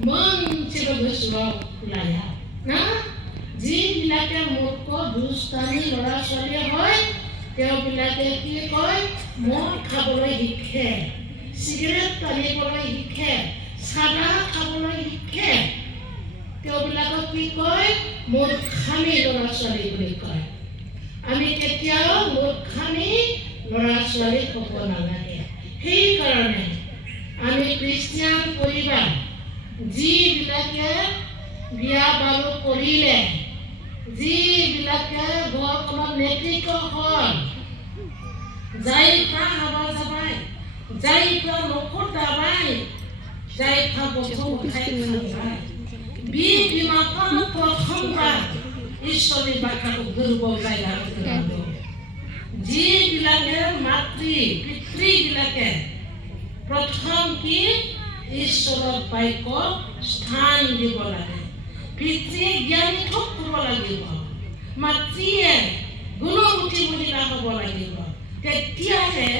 मोनसेबो गोसोआव लाया ना যিবিলাকে মূৰ্খ দুষ্টামী ল'ৰা ছোৱালী হয় তেওঁবিলাকে কি কয় মদ খাবলৈ শিকে চিগাৰেট টানিবলৈ শিকে চাদা খাবলৈ শিকে তেওঁবিলাকক কি কয় মূৰ্খামী ল'ৰা ছোৱালী বুলি কয় আমি কেতিয়াও মূৰ্খামী ল'ৰা ছোৱালী হ'ব নালাগে সেইকাৰণে আমি খ্ৰীষ্টিয়ান পৰিবাৰ যিবিলাকে বিয়া বাৰু কৰিলে যিবিলাকে ঘৰখনত নেতৃত্ব হ'ল जायफ्रा हाबा जाबाय जायफ्रा न'खर दाबाय जायफ्रा गथ' गथाय खांबाय बे बिमाफ्रा प्रथमबार इसोरनि बाथ्राखौ गोरबोआव जायगा होनांगौ যিবিলাকে মাতৃ পিতৃবিলাকে প্ৰথম কি ঈশ্বৰৰ বাক্য স্থান দিব লাগে পিতৃয়ে জ্ঞানী হ'ব লাগিব মাতৃয়ে গুণৱতী মহিলা হ'ব লাগিব তেতিয়াহে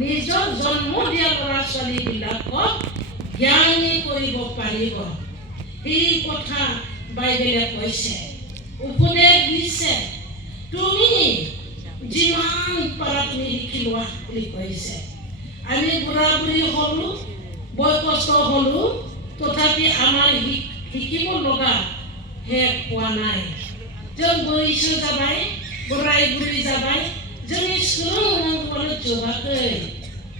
নিজৰ জন্ম দিয়া ল'ৰা ছোৱালীবিলাকক জ্ঞানী কৰিব পাৰিব এই কথা বাইবেলে কৈছে উপদেশ দিছে তুমি যিমান পাৰা তুমি শিকি লোৱা বুলি কৈছে আমি বুঢ়া বুঢ়ী হ'লো বয়সস্থ হ'লো তথাপি আমাৰ শিকিব লগা শেষ হোৱা নাই जों बैसो जाबाय बोराय बुरै जाबाय जोंनि सोलोंनांगौआनो जोबाखै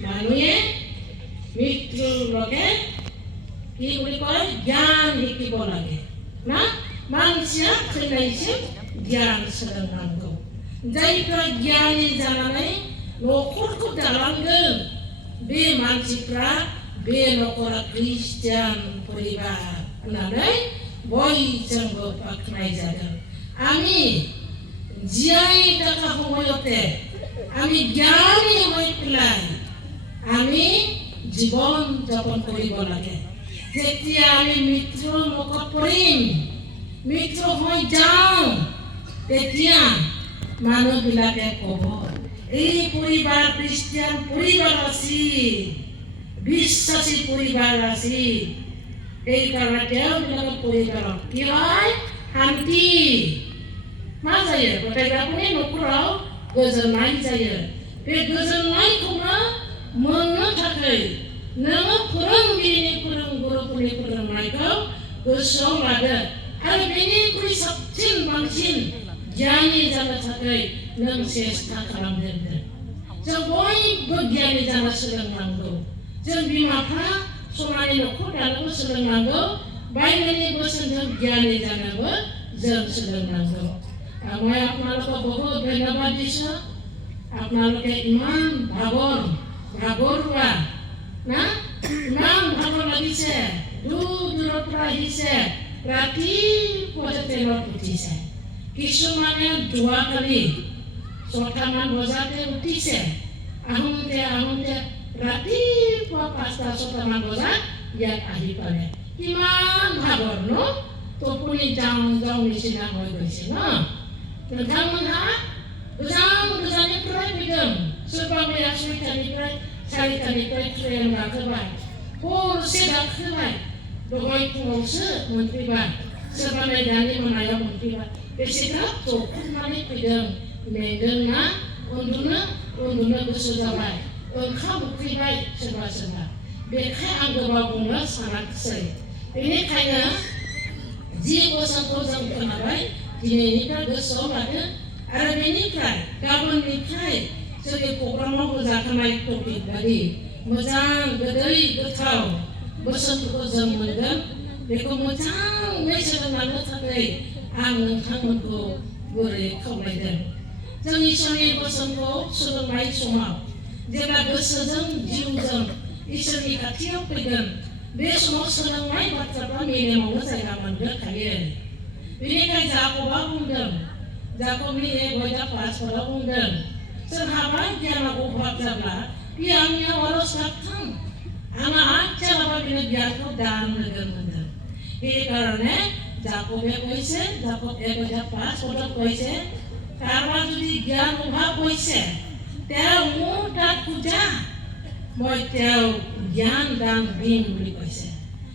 माने मृत्युलगे কি বুলি কয় জ্ঞান শিকিব লাগে না मानसिया थैनायसिम गियान सोलोंनांगौ जायफ्रा गियानि जानानै न'खरखौ दालांगोन बे मानसिफ्रा बे न'खरा ख्रिस्टियान परिबार होननानै बयजोंबो बाख्नाय जादों আমি জীয়াই থকা সময়তে আমি জ্ঞানী হৈ পেলাই আমি জীৱন যাপন কৰিব লাগে যেতিয়া আমি মৃত্যুৰ মুখত পৰিম মৃত্যু হৈ যাওঁ তেতিয়া মানুহবিলাকে ক'ব এই পৰিবাৰ খ্ৰীষ্টিয়ান পৰিবাৰ আছিল বিশ্বাসী পৰিবাৰ আছিল এইকাৰণে তেওঁবিলাকৰ পৰিবাৰত কি হয় শান্তি मा जायो गथायफोरनि न'खराव गोजोननाय जायो बे गोजोननायखौनो मोननो थाखाय नोङो फोरोंगिरिनि फोरोंगुरुफोरनि फोरोंनायखौ गोसोआव लादो आरो बेनिख्रुइ साबसिन बांसिन गियानि जानो थाखाय नों सेस्था खालामदो जों बयबो गियानि जानो सोलोंनांगौ जों बिमाफ्रा सनानि न'खर दानोबो सोलोंनांगौ बाइबेलनि बोसोनजों गियानि जानोबो जों सोलोंनांगौ मैं आपनालोকক बहुत धन्यवाद दिছো आपनालोके इमान भागरुৱা ना इमान भागर লাগিছে দূৰৰ পৰা আহিছে ৰাতিপুৱা ট্ৰেইনত উঠিছে কিছুমানে যোৱাকালি 6টামান বজাতে উঠিছে আহোঁতে ৰাতিপুৱা 5টা 6টামান বজাত ইয়াত আহি পালে কিমান ভাগৰ ন টোপনি যাওঁ নিচিনা হৈ গৈছে ন नोंथांमोनहा गोजाननिफ्राय फैदों सोरबा मैया 6टानिफ्राय ट्रेन गाखोबाय हरसे गाखोबाय दहाय फुङावसो मोनफैबाय सोरबा नै दानि मोनायाव मोनफैबाय बेसेग्राब जखुनानै फैदों मेंदोंना उन्दुनो गोसो जाबाय ओंखाम उखैबाय सोरबा बेखाय आं गोबाव बुंनो सानाखिसै बेनिखायनो जि बोसोनखौ जों खोनाबाय दिनैनिफ्राय गोसोआव लादो आरो बेनिफ्राय गाबोननिफ्राय जोंनि प्रग्रामाव होजाखानाय टपिक बादि मोजां गोदै गोथाव बोसोनफोरखौ जों मोनगोन बेखौ मोजाङै सोलोंलांनो थाखाय आं नोंथांमोनखौ गुरै खावलायदों जों इसोरनि बोसोनखौ सोलोंनाय समाव जेब्ला गोसोजों जिउजों इसोरनि खाथियाव फैगोन बे समाव सोलोंनाय बाथ्राफ्रा मेलेमावनो जायगा मोनग्रोखायो बेनिखायनो जाकबा बुंदों जाकबनि 1:5 बुंदों सोरहाबा गियानाव अभाब जाब्ला बे आंनियाव आरज गाबथों आंहा आथिखालाव बिनो गियानखौ दान होगोन होनदों बे कारणे जाकबे কৈছে जाकब 1:5 কৈছে কাৰোবাৰ যদি জ্ঞান অভাৱ হৈছে তেওঁ মোৰ তাত পূজা মই তেওঁ জ্ঞান দান দিম বুলি কৈছে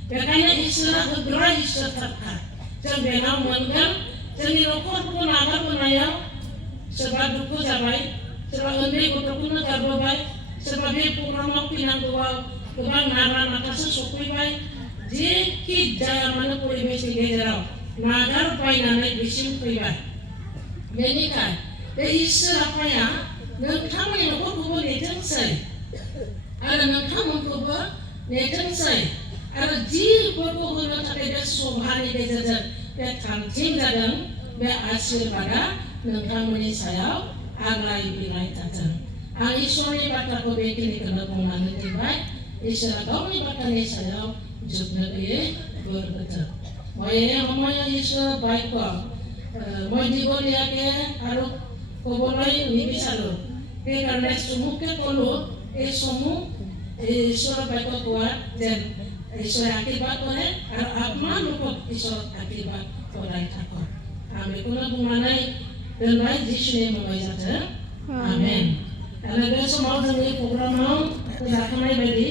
बेखायनो इसोरा होग्रा इसोरथारखा जों बेनाव मोनगोन जोंनि न'खरफोरखौ नागारबोनायाव सोरबा दुखु जाबाय सोरबा उन्दै गथ'खौनो गारबोबाय सोरबा बे प्रग्रामाव फैनांगौआव गोबां नारा नाथासो सफैबाय जेखि जाया मानो परिबेसनि गेजेराव नागारबायनानै बिसिम फैबाय बेनिखाय बे इसोर आफाया नोंथांमोननि न'खरखौबो नेथोंसै आरो नोंथांमोनखौबो नेथोंसै आरो जिफोरखौ होनो थाखाय बे सभानि गेजेरजों बे थांथिं जादों बे आशीर्बादा नोंथांमोननि सायाव आग्लाय बिलाय थाथों आं इसोरनि बाथ्राखौ बेखिनिखौनो बुंनानै दोनबाय इसोरा गावनि बाथ्रानि सायाव जोबनो गैयै बोर होथों মই সময় ঈশ্বৰ বাক্য মই দীঘলীয়াকে আৰু ক'বলৈ নিবিচাৰোঁ সেইকাৰণে চমুকৈ ক'লোঁ এই চমু ঈশ্বৰৰ বাক্য কোৱা যেন ঈশ্বৰে আশীৰ্বাদ কৰে আৰু আপোনালোকক ঈশ্বৰ আশীৰ্বাদ কৰাই থাকক आं बेखौनो बुंनानै दोनबाय जिसुनि मुङै जाथों आमेन आरो बे समाव जोंनि प्रग्रामाव जाखांनाय बायदि